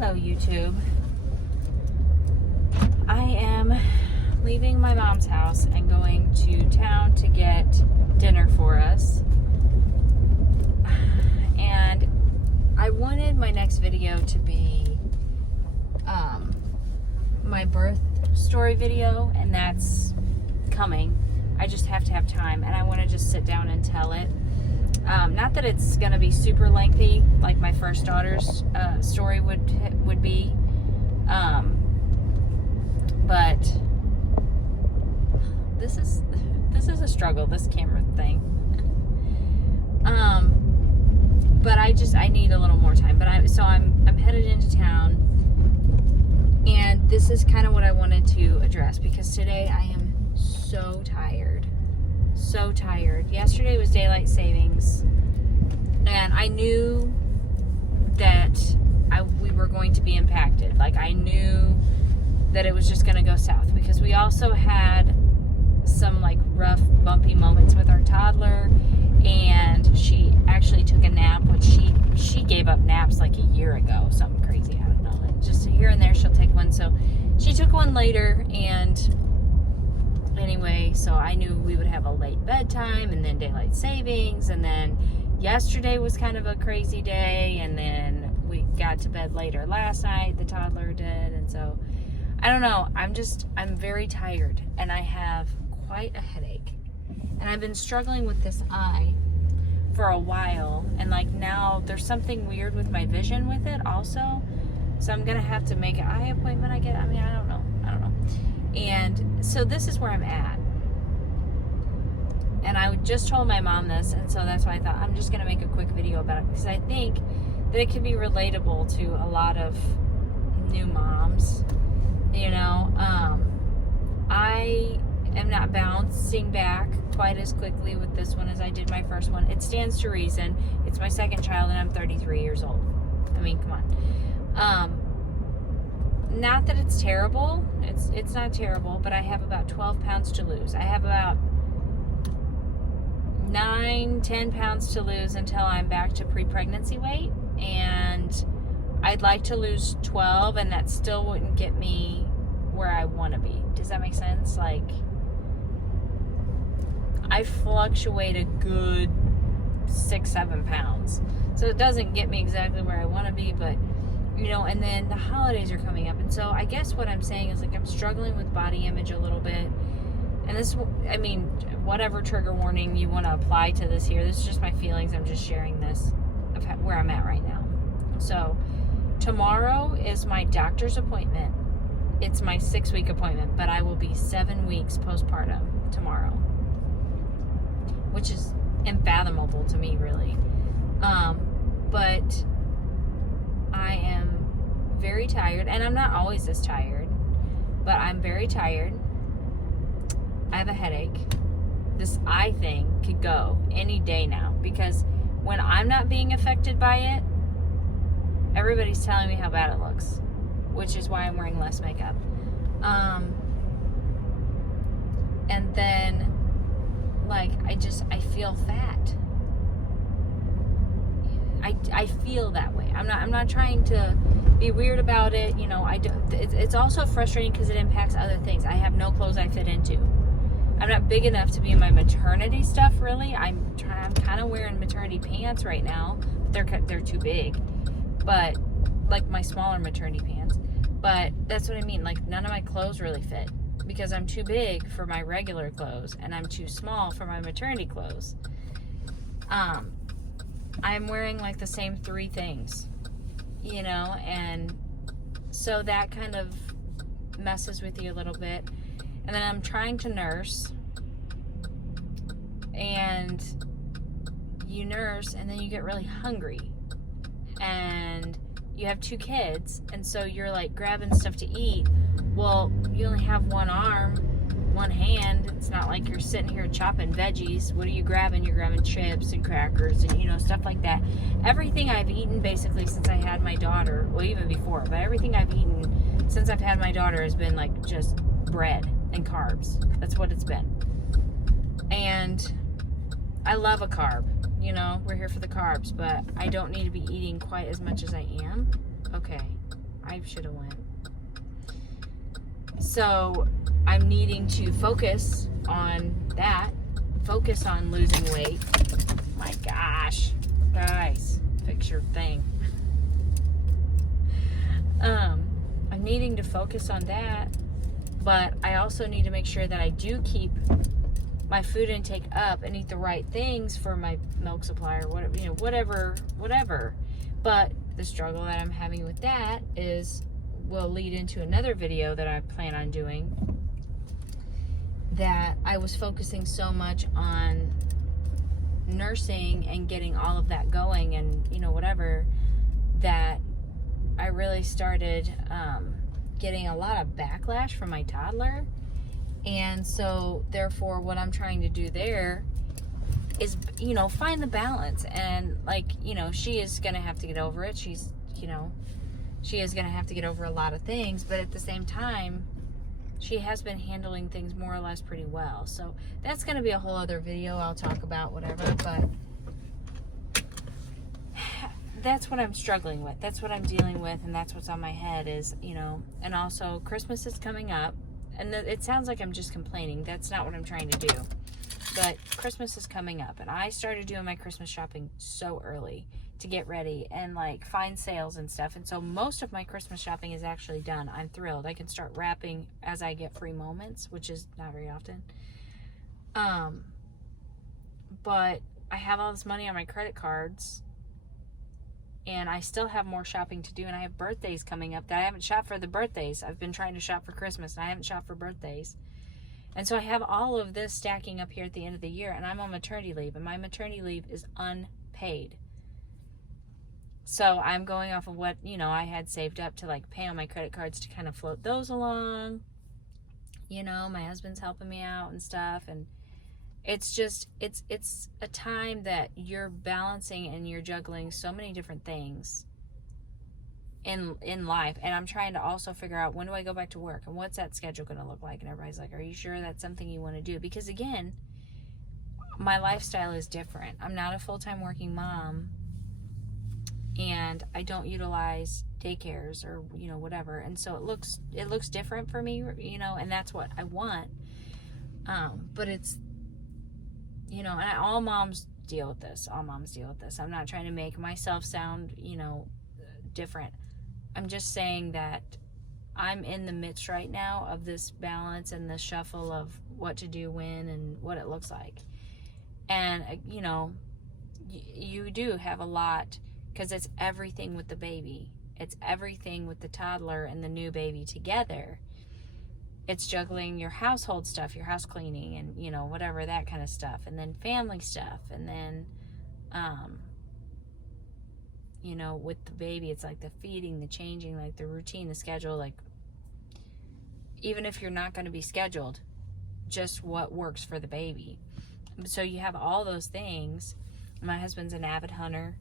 Hello, YouTube. I am leaving my mom's house and going to town to get dinner for us. And I wanted my next video to be my birth story video, and that's coming. I just have to have time, and I want to just sit down and tell it. Not that it's going to be super lengthy like my first daughter's story would be, but this is a struggle, this camera thing. But I need a little more time. But I'm headed into town, and this is kind of what I wanted to address, because today I am so tired. So tired. Yesterday was daylight savings, and I knew that we were going to be impacted. Like, I knew that it was just going to go south, because we also had some like rough, bumpy moments with our toddler, and she actually took a nap, which she gave up naps like a year ago, something crazy, I don't know. And just here and there she'll take one, so she took one later, and anyway, so I knew we would have a late bedtime, and then daylight savings, and then yesterday was kind of a crazy day, and then we got to bed later last night, the toddler did, and so I don't know, I'm very tired, and I have quite a headache, and I've been struggling with this eye for a while, and like now there's something weird with my vision with it also, so I'm gonna have to make an eye appointment, I don't know. And so this is where I'm at. And I just told my mom this, and so that's why I thought I'm just going to make a quick video about it, because I think that it could be relatable to a lot of new moms. You know, I am not bouncing back quite as quickly with this one as I did my first one. It stands to reason. It's my second child, and I'm 33 years old. I mean, come on. Not that it's terrible. It's not terrible, but I have about 12 pounds to lose. I have about 9-10 pounds to lose until I'm back to pre-pregnancy weight, and I'd like to lose 12, and that still wouldn't get me where I want to be. Does that make sense? Like, I fluctuate a good 6-7 pounds, so it doesn't get me exactly where I want to be, but you know, and then the holidays are coming up, and so I guess what I'm saying is, like, I'm struggling with body image a little bit, and this, I mean, whatever trigger warning you want to apply to this here, this is just my feelings. I'm just sharing this of where I'm at right now. So tomorrow is my doctor's appointment. It's my 6-week appointment, but I will be 7 weeks postpartum tomorrow, which is unfathomable to me, really. But I am very tired, and I'm not always this tired, but I'm very tired. I have a headache. This eye thing could go any day now, because when I'm not being affected by it, everybody's telling me how bad it looks, which is why I'm wearing less makeup. And then, like, I feel fat. I feel that way. I'm not trying to be weird about it. You know, it's also frustrating because it impacts other things. I have no clothes I fit into. I'm not big enough to be in my maternity stuff, really. I'm kind of wearing maternity pants right now, but they're too big. But like my smaller maternity pants. But that's what I mean. Like, none of my clothes really fit, because I'm too big for my regular clothes, and I'm too small for my maternity clothes. I'm wearing like the same 3 things, you know, and so that kind of messes with you a little bit. And then I'm trying to nurse, and you nurse, and then you get really hungry, and you have 2 kids, and so you're like grabbing stuff to eat. Well, you only have one arm, one hand. It's not like you're sitting here chopping veggies. What are you grabbing? You're grabbing chips and crackers and, you know, stuff like that. Everything I've eaten basically since I had my daughter, well, even before, but everything I've eaten since I've had my daughter has been like just bread and carbs. That's what it's been. And I love a carb, you know, we're here for the carbs, but I don't need to be eating quite as much as I am. Okay, I should have went. So I'm needing to focus on that. Focus on losing weight. My gosh. Guys, fix your thing. I'm needing to focus on that. But I also need to make sure that I do keep my food intake up and eat the right things for my milk supply or whatever, whatever. But the struggle that I'm having with that will lead into another video that I plan on doing, that I was focusing so much on nursing and getting all of that going and, whatever, that I really started getting a lot of backlash from my toddler. And so therefore what I'm trying to do there is, find the balance. And she is going to have to get over it. She is going to have to get over a lot of things, but at the same time, she has been handling things more or less pretty well. So that's going to be a whole other video. I'll talk about whatever, but that's what I'm struggling with. That's what I'm dealing with, and that's what's on my head is, and also Christmas is coming up, and it sounds like I'm just complaining. That's not what I'm trying to do. But Christmas is coming up, and I started doing my Christmas shopping so early to get ready and find sales and stuff. And so most of my Christmas shopping is actually done. I'm thrilled. I can start wrapping as I get free moments, which is not very often. But I have all this money on my credit cards, and I still have more shopping to do, and I have birthdays coming up that I haven't shopped for the birthdays. I've been trying to shop for Christmas, and I haven't shopped for birthdays. And so I have all of this stacking up here at the end of the year, and I'm on maternity leave, and my maternity leave is unpaid. So I'm going off of what, I had saved up to pay on my credit cards to kind of float those along. My husband's helping me out and stuff, and it's just, it's a time that you're balancing and you're juggling so many different things in life. And I'm trying to also figure out, when do I go back to work and what's that schedule going to look like? And everybody's like, are you sure that's something you want to do? Because again, my lifestyle is different. I'm not a full-time working mom, and I don't utilize daycares or whatever, and so it looks different for me, and that's what I want. But it's and all moms deal with this. I'm not trying to make myself sound different. I'm just saying that I'm in the midst right now of this balance and the shuffle of what to do when and what it looks like. And you do have a lot, because it's everything with the baby. It's everything with the toddler and the new baby together. It's juggling your household stuff, your house cleaning, and whatever, that kind of stuff, and then family stuff, and then with the baby, it's the feeding, the changing, the routine, the schedule, even if you're not going to be scheduled, just what works for the baby. So you have all those things. My husband's an avid hunter,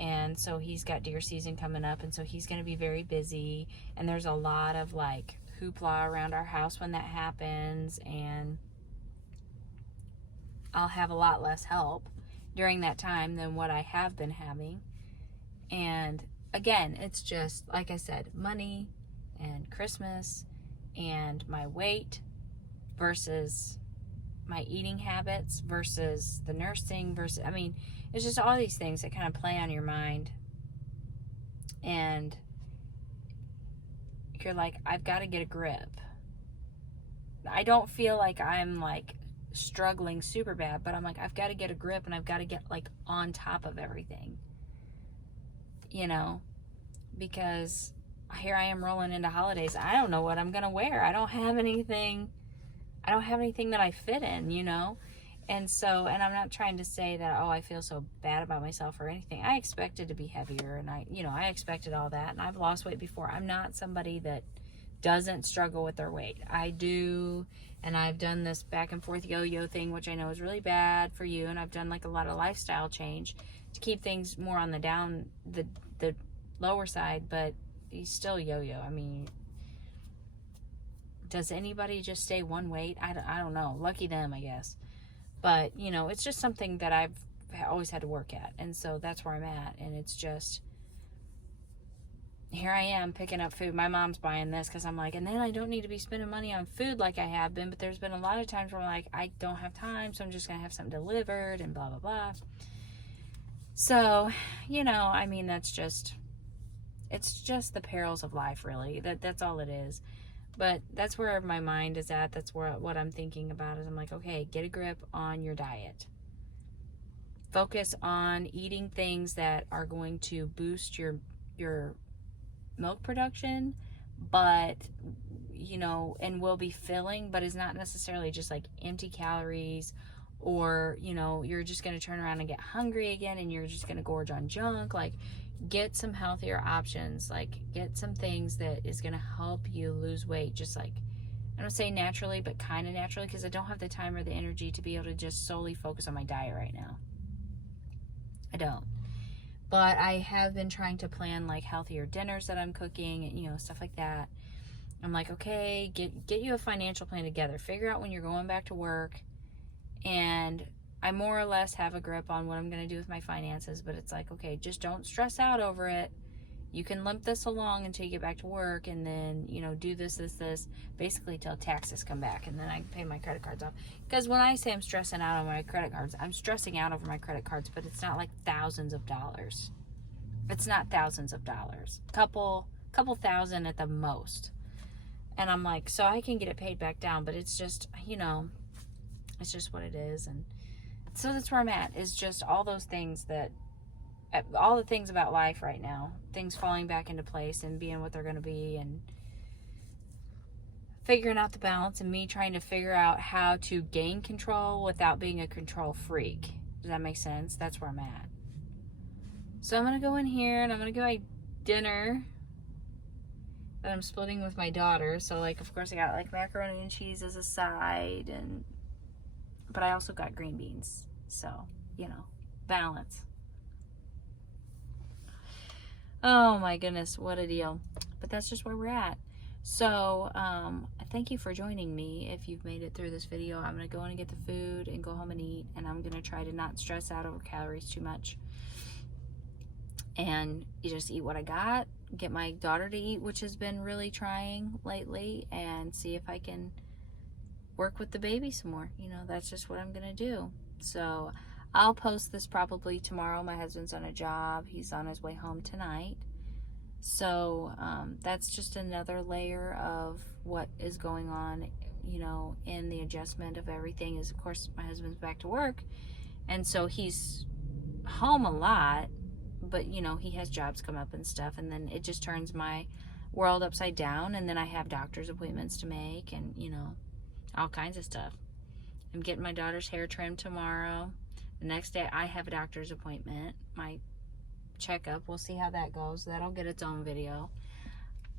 and so he's got deer season coming up, and so he's going to be very busy, and there's a lot of hoopla around our house when that happens, and I'll have a lot less help during that time than what I have been having. And again, it's just, like I said, money and Christmas and my weight versus my eating habits versus the nursing versus, it's just all these things that kind of play on your mind. And you're like, I've got to get a grip. I don't feel like I'm struggling super bad, but I'm I've got to get a grip, and I've got to get on top of everything. Because here I am rolling into holidays. I don't know what I'm going to wear. I don't have anything that I fit in, And so, and I'm not trying to say that, I feel so bad about myself or anything. I expected to be heavier, and I expected all that, and I've lost weight before. I'm not somebody that doesn't struggle with their weight. I do, and I've done this back and forth yo-yo thing, which I know is really bad for you, and I've done a lot of lifestyle change to keep things more on the lower side, but you still yo-yo. Does anybody just stay one weight? I don't know. Lucky them, I guess. But, it's just something that I've always had to work at. And so that's where I'm at. And it's just, here I am picking up food. My mom's buying this because I'm like, and then I don't need to be spending money on food like I have been. But there's been a lot of times where I'm like, I don't have time, so I'm just going to have something delivered and blah, blah, blah. So, you know, I mean, it's just the perils of life, really. That's all it is. But that's where my mind is at. That's what I'm thinking about is I'm like, okay, get a grip on your diet. Focus on eating things that are going to boost your milk production, but, you know, and will be filling, but is not necessarily just like empty calories, or, you know, you're just going to turn around and get hungry again and you're just going to gorge on junk. Like, get some healthier options. Like, get some things that is going to help you lose weight, just like, I don't say naturally, but kind of naturally, because I don't have the time or the energy to be able to just solely focus on my diet right now. I don't. But I have been trying to plan like healthier dinners that I'm cooking and, you know, stuff like that. I'm like, okay, get you a financial plan together. Figure out when you're going back to work. And I more or less have a grip on what I'm going to do with my finances. But it's like, okay, just don't stress out over it. You can limp this along until you get back to work, and then, you know, do this, basically till taxes come back, and then I can pay my credit cards off. Because when I say I'm stressing out on my credit cards, I'm stressing out over my credit cards, but it's not like thousands of dollars. It's not thousands of dollars. Couple thousand at the most. And I'm like, so I can get it paid back down, but it's just, you know, it's just what it is. And so that's where I'm at, is just all those things all the things about life right now, things falling back into place and being what they're going to be, and figuring out the balance, and me trying to figure out how to gain control without being a control freak. Does that make sense? That's where I'm at. So I'm going to go in here and I'm going to get my dinner that I'm splitting with my daughter. So, like, of course I got like macaroni and cheese as a side, but I also got green beans. So, you know, balance. Oh my goodness, what a deal. But that's just where we're at. So, thank you for joining me. If you've made it through this video, I'm going to go in and get the food and go home and eat. And I'm going to try to not stress out over calories too much. And you just eat what I got. Get my daughter to eat, which has been really trying lately. And see if I can work with the baby some more. You know, that's just what I'm going to do. So, I'll post this probably tomorrow. My husband's on a job. He's on his way home tonight. So that's just another layer of what is going on, you know, in the adjustment of everything. Is, of course, my husband's back to work. And so he's home a lot. But, you know, he has jobs come up and stuff. And then it just turns my world upside down. And then I have doctor's appointments to make and, you know, all kinds of stuff. I'm getting my daughter's hair trimmed tomorrow. The next day I have a doctor's appointment, my checkup. We'll see how that goes. That'll get its own video.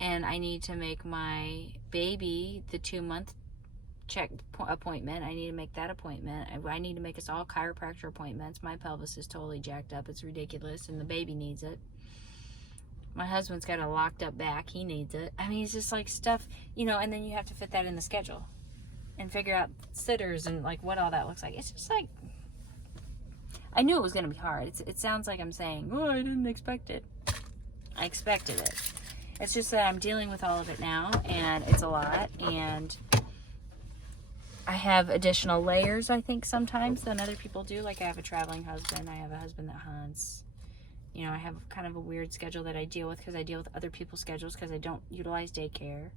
And I need to make my baby the 2-month check appointment. I need to make that appointment. I need to make us all chiropractor appointments. My pelvis is totally jacked up. It's ridiculous, and the baby needs it. My husband's got a locked up back. He needs it. I mean, it's just like stuff, you know, and then you have to fit that in the schedule and figure out sitters and like what all that looks like. It's just like, I knew it was going to be hard. It sounds like I'm saying, oh, I didn't expect it. I expected it. It's just that I'm dealing with all of it now, and it's a lot, and I have additional layers, I think, sometimes than other people do. Like, I have a traveling husband. I have a husband that hunts. You know, I have kind of a weird schedule that I deal with because I deal with other people's schedules because I don't utilize daycare.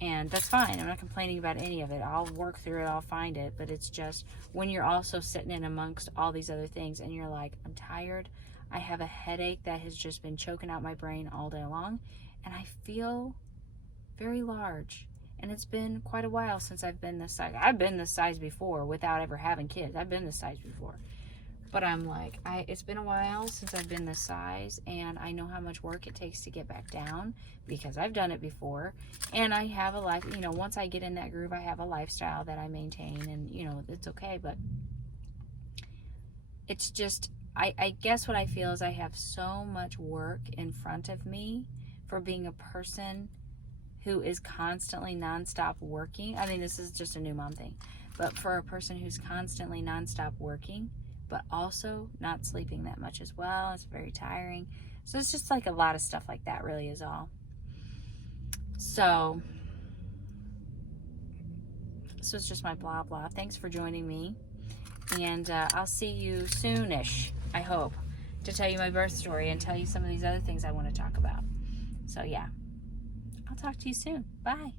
And that's fine. I'm not complaining about any of it. I'll work through it. I'll find it. But it's just when you're also sitting in amongst all these other things and you're like, I'm tired. I have a headache that has just been choking out my brain all day long. And I feel very large. And it's been quite a while since I've been this size. I've been this size before without ever having kids. I've been this size before. But I'm like, it's been a while since I've been this size, and I know how much work it takes to get back down because I've done it before. And I have a life, you know, once I get in that groove, I have a lifestyle that I maintain, and, you know, it's okay. But it's just, I guess what I feel is I have so much work in front of me for being a person who is constantly nonstop working. I mean, this is just a new mom thing, but for a person who's constantly nonstop working, but also not sleeping that much as well. It's very tiring. So it's just like a lot of stuff like that, really, is all. So it's just my blah blah. Thanks for joining me, and I'll see you soonish, I hope, to tell you my birth story and tell you some of these other things I want to talk about. So yeah, I'll talk to you soon. Bye.